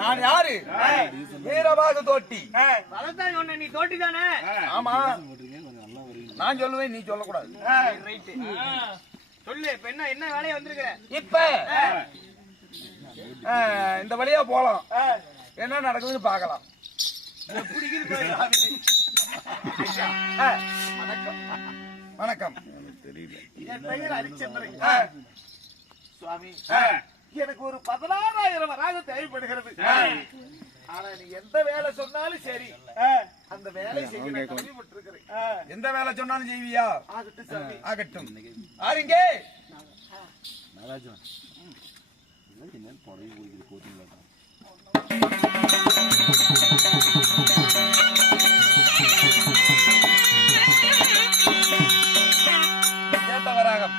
நான் யாரு? வீரபாகு தோட்டி. நீ தோட்டி தானே? ஆமா, நான் சொல்லுவேன், நீ சொல்லக்கூடாது. சொல்லு, இப்ப என்ன வேலையா வந்திருக்கிற? இப்ப இந்த வழியா போலாம், என்ன நடக்குதுன்னு பாக்கலாம். வணக்கம். தெரியல. என் பெயர் ஹரிச்சந்திரன். சுவாமி, எனக்கு ஒரு 16,000 வராக தேவைப்படுகிறது. ஆனா நீ எந்த வேலை சொன்னாலும் சரி, அந்த வேலை செய்ய கேள்விப்பட்டிருக்கிறேன். எந்த வேலை சொன்னாலும் செய்வியா? ஆகட்டும் சாமி, ஆகட்டும். ஆரிங்க கேட்ட வராகம்.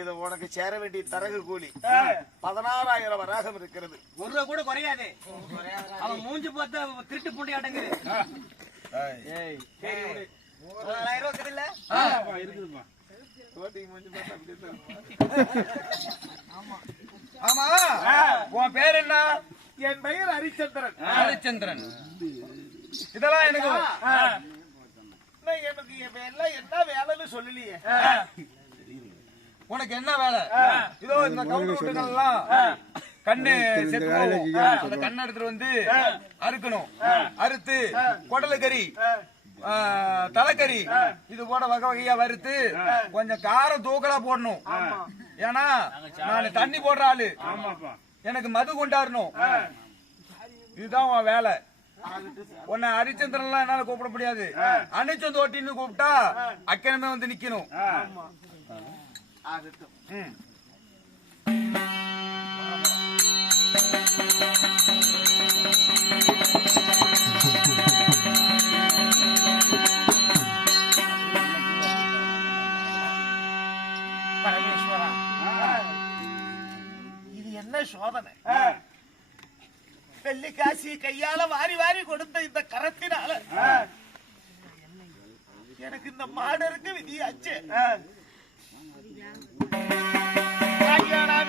இது உனக்கு சேர வேண்டிய தரகு கூலி 16,000 வராகம் இருக்கிறது. ஒரு ரூபா கூட குறையாது. அவன் மூஞ்சி பார்த்து திருட்டு புண்டி அடங்குது. 16,000 இல்ல இருக்குதுப்பா. ஆமா, உன் பேர் என்ன? என் பெயர் ஹரிச்சந்திரன். ஹரிச்சந்திரன். இதெல்லாம் எனக்கு என்ன வேலைன்னு சொல்லலையே. உனக்கு என்ன வேலை? இதோ இந்த கவுண்டர் எல்லாம் கண்ணு செத்து போகும். அந்த கண்ணை எடுத்துட்டு வந்து அறுக்கணும். அறுத்து குடலு கறி, தலைக்கறி இது போட வகை வகையா வறுத்து கொஞ்சம் காரம் தூக்கலா போடணும். ஏன்னா நான் தண்ணி போடுற ஆளு, எனக்கு மது கொண்டாடணும். இதுதான் உன் வேலை. உன்னை ஹரிச்சந்திரன் எல்லாம் என்னால கூப்பிட முடியாது. அனிச்சம் தோட்டின்னு கூப்பிட்டா அக்கனமே வந்து நிக்கணும். பரமேஸ்வரா, இது என்ன சோதனை? வெள்ளி காசி கையால வாரி வாரி கொடுத்த இந்த கரத்தினால எனக்கு இந்த மாடருக்கு விதியாச்சு.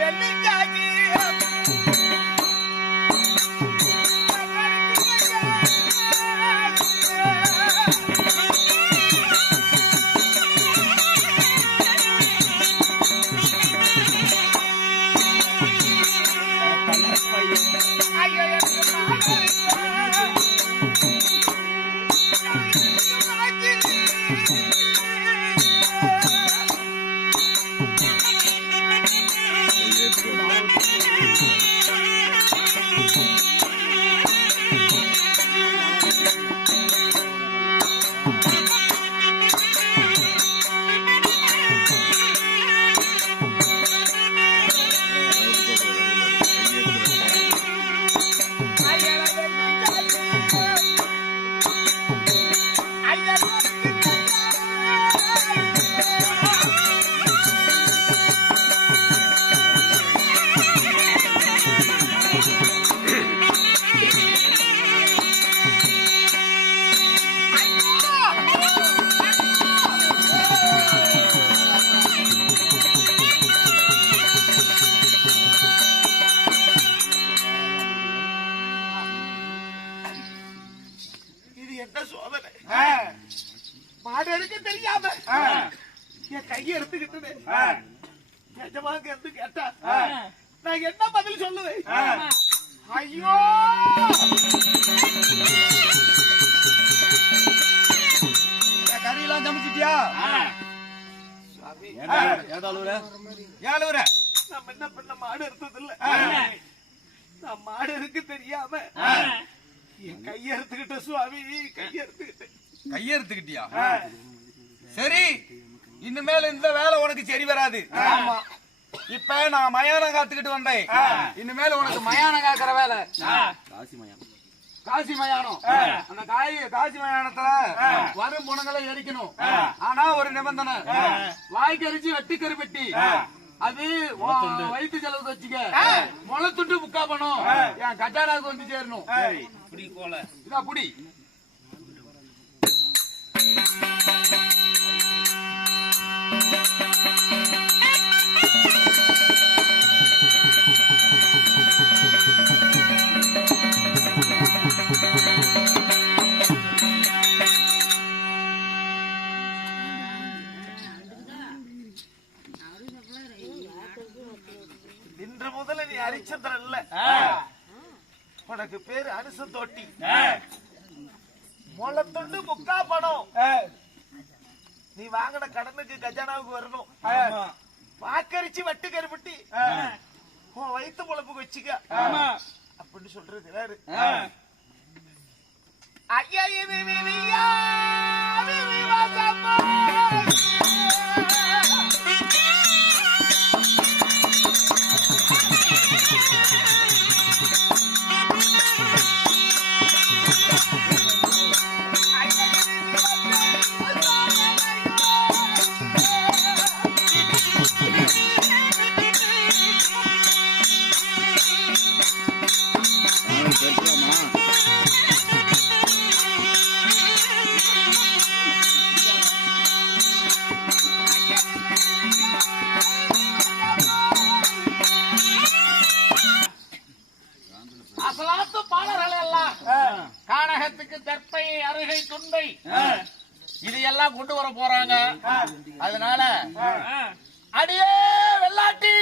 வெள்ளி காசி மாடருக்கு தெரியாம என் கையை எடுத்துக்கிட்டு எஜமானுக்கு எடுத்து கேட்டா நான் என்ன பதில் சொல்லுவேன்? ஐயோ, கறியெல்லாம் சமைச்சிட்டியா? நம்ம என்ன பண்ண மாடு எடுத்தது இல்ல. நான் மாடு இருக்கு தெரியாம என் கையை எடுத்துக்கிட்ட சுவாமி, கையெடுத்துக்கிட்டியா? சரி, இனிமேல் இந்த வேலை உனக்கு சரி வராது. இப்ப நான் மயானம் காத்துக்கிட்டு வந்தேன். இனிமேல் உனக்கு மயானம் காக்குற வேலை. காசி மயானம். அந்த காசி மயானத்துல வரும் பொணங்களை எரிக்கணும். ஆனா ஒரு நிபந்தனை, வாய்க்கரிச்சு வெட்டுக்கறி வெட்டி அது வயிற்று செலவு வச்சுக்க. முளை துண்டு முக்கா பண்ணும். என் கட்டானாக்கு வந்து சேரணும். புடி. ஹரிச்சந்திரன் இல்ல, உனக்கு பேரு அனுச தோட்டி. முளத்துண்டு முக்கா பணம். நீ வாங்கின கடனுக்கு கஜானாவுக்கு வரணும். வாக்கரிச்சு வட்டு கருப்பட்டி உன் வயிற்று பொழப்புக்கு வச்சுக்க அப்படின்னு சொல்றது. ஐயா இது விதியா விதிவாசமா. அசலாத்து பாடல்கள் எல்லாம் கானகத்துக்கு தெற்பை அருகை துண்டை இது எல்லாம் கொண்டு வர போறாங்க. அதனால அடியே வெள்ளாட்டி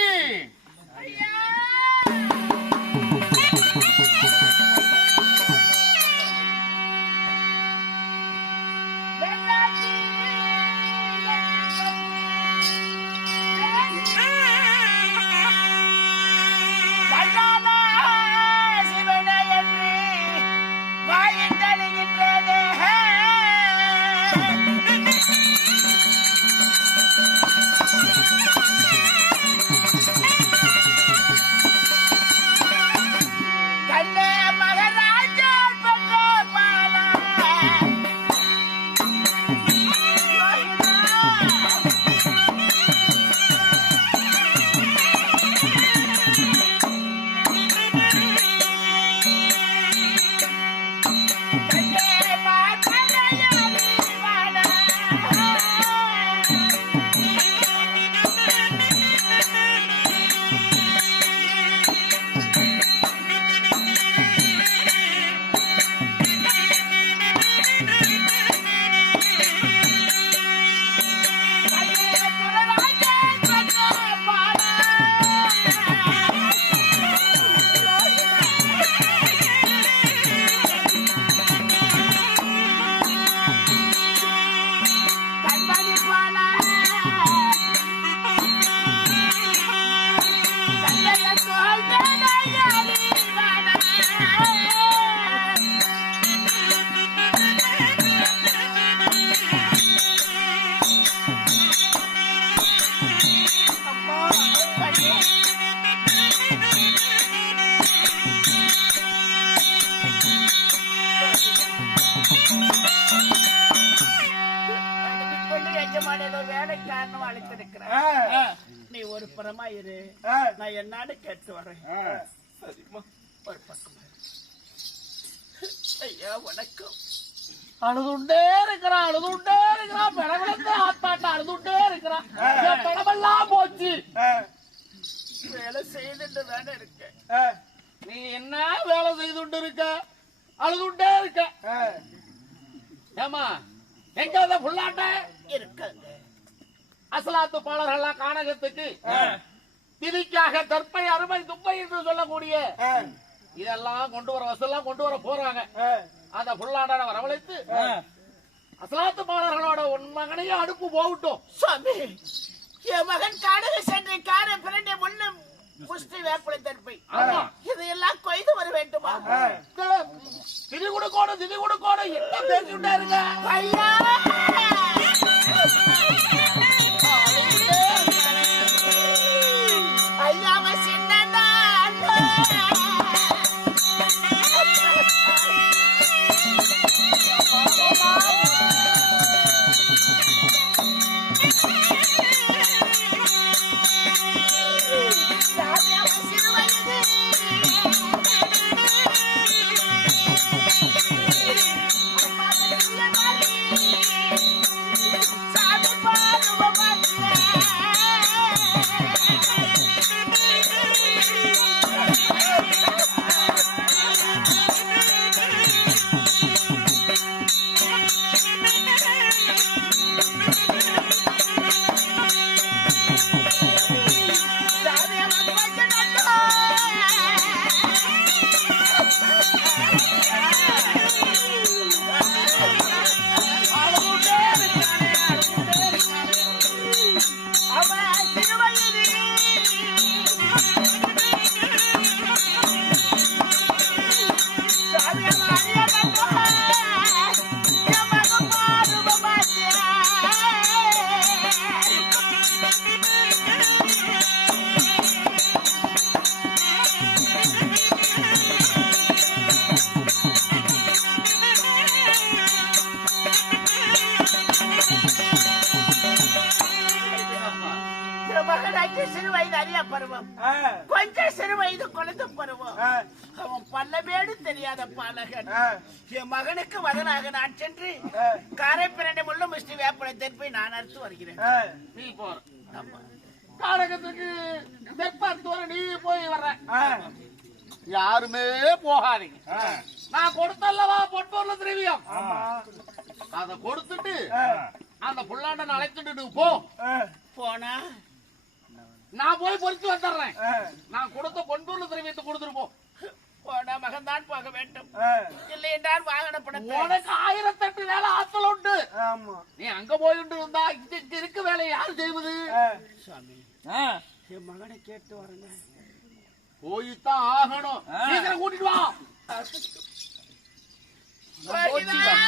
வேலைக்காரனும் அழைத்திருக்கிறேன். நீ ஒரு புறமா இரு, நான் என்னன்னு கேட்டு வரேன். ஒரு பக்கம். ஐயா வணக்கம். அழுதுண்டே இருக்கிறான் பிறகுலந்து ஆத்தாட்ட அழுதுண்டே இருக்கிறான். பணமெல்லாம் போச்சு. வேலை செய்துட்டு தானே இருக்க. நீ என்ன வேலை செய்துண்டு இருக்க? அழுதுண்டே இருக்க. ஏமா எங்க அந்த புள்ளாட்ட இருக்காங்க? அசலாத்து பாடல்கள் கானகத்துக்கு திதிக்காக தற்பை அருமை துப்பை என்று சொல்லக்கூடிய இதெல்லாம் கொண்டு வர வசெல்லாம் கொண்டு வர போறாங்க. அந்த புல்லாண்ட வரவழைத்து அசலாத்து பாடல்களோட உன் மகனையும் அனுப்பு போகட்டும். சுவாமி, என் மகன் காடுக சென்று கார பிறண்டை முன்னு முஷ்டி வேப்பலை தற்பை இதையெல்லாம் கொய்து வர வேண்டுமா? திதி கொடுக்கோடு என்ன பேசிட்டே இருக்க? ஐயா ஐயாவ சின்னதா சிறுவயது சிறு வயது அறியா பருவம், கொஞ்சம் சிறு வயது குழந்தை பருவம். அவன் பல்லமேடு தெரியாத பாலகன். என் மகனுக்கு மகனாக நான் சென்று காரை பிரண்டை முள்ள முஷ்டி வேப்பனை திருப்பி நான் அறுத்து வருகிறேன். நீ போற காரகத்துக்கு தெற்பார்த்து வர நீ போய் வர்ற. யாருமே போகாதீங்க. நான் கொடுத்தல்லவா பொற்பொருள திரவியம், அத கொடுத்துட்டு அந்த புள்ளாண்டன் அழைத்துட்டு போ. போனா நான் போய் பொறிச்சு வந்துடுறேன். நான் கொடுத்த பொன்பொருள் திரவியத்தை கொடுத்துட்டு போ. போனா மகன் தான் போக வேண்டும், இல்லை என்றால் வாகன பணத்தை. உனக்கு 1008 வேலை ஆத்தல் உண்டு. நீ அங்க போயிட்டு இருந்தா இங்க இருக்க வேலையை யாரு செய்வது? சாமி, என் மகனை கேட்டு வரங்க. போய்தான் ஆகணும். சீக்கிரம் கூட்டிட்டு வா. வருகிறேன்.